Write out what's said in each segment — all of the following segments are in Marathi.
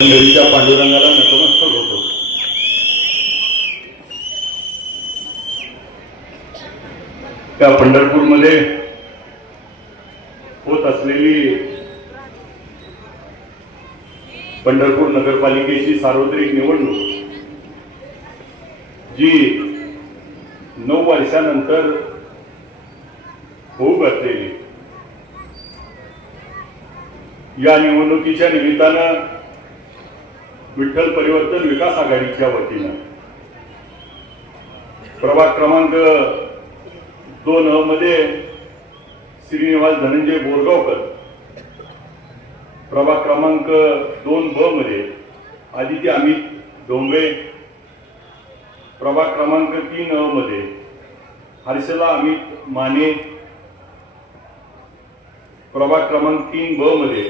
नदीच्या पांडुरंगाला नतमस्तक होतो. त्या पंढरपूरमध्ये होत असलेली पंढरपूर नगरपालिकेची सार्वत्रिक निवडणूक जी 9 वर्षानंतर होऊ घातलेली, या निवडणुकीच्या निमित्तानं विठ्ठल परिवर्तन विकास आघाडीच्या वतीनं प्रभाग क्रमांक 2 मध्ये श्रीनिवास धनंजय बोरगावकर, प्रभाग क्रमांक 2 मध्ये आदित्य अमित डोंबे, प्रभाग क्रमांक 3 मध्ये हर्षला अमित माने, प्रभाग क्रमांक 3 मध्ये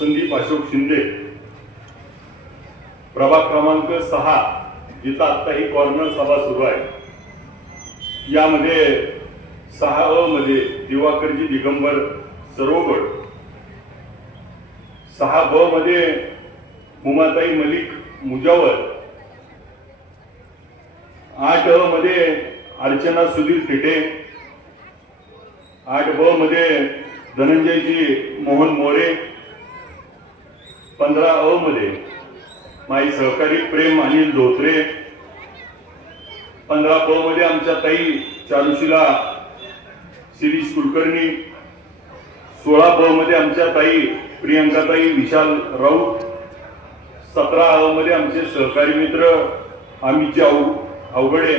संदीप अशोक शिंदे, प्रभाग क्रमांक 6 जिथं आता ही कॉर्नर सभा सुरू आहे, यामध्ये 6 मध्ये दिवाकरजी दिगंबर सरोगड, 6 मध्ये मुमाताई मलिक मुजावर, 8 मध्ये अर्चना सुधीर थिटे, 8 मध्ये धनंजयजी मोहन मोरे, 15 मध्ये माई सहकारी प्रेम अनिल धोत्रे, 15 मध्ये आमच्या ताई चारुशिला शिरीष कुलकर्णी, 16 मध्ये आमच्या ताई प्रियंकाताई विशाल राऊत, 17 मध्ये आमचे सहकारी मित्र अमितजी अवघडे.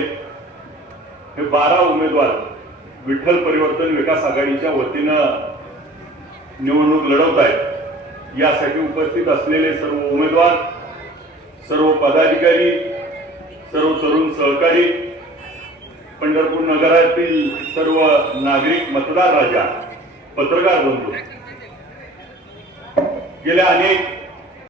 हे 12 उमेदवार विठ्ठल परिवर्तन विकास आघाडीच्या वतीनं निवडणूक लढवत आहेत. यासाठी उपस्थित असलेले सर्व उमेदवार, सर्व पदाधिकारी, सर्व तरुण सहकारी, पंढरपूर नगरातील सर्व नागरिक, मतदार राजा, पत्रकार बंधू, गेल्या अनेक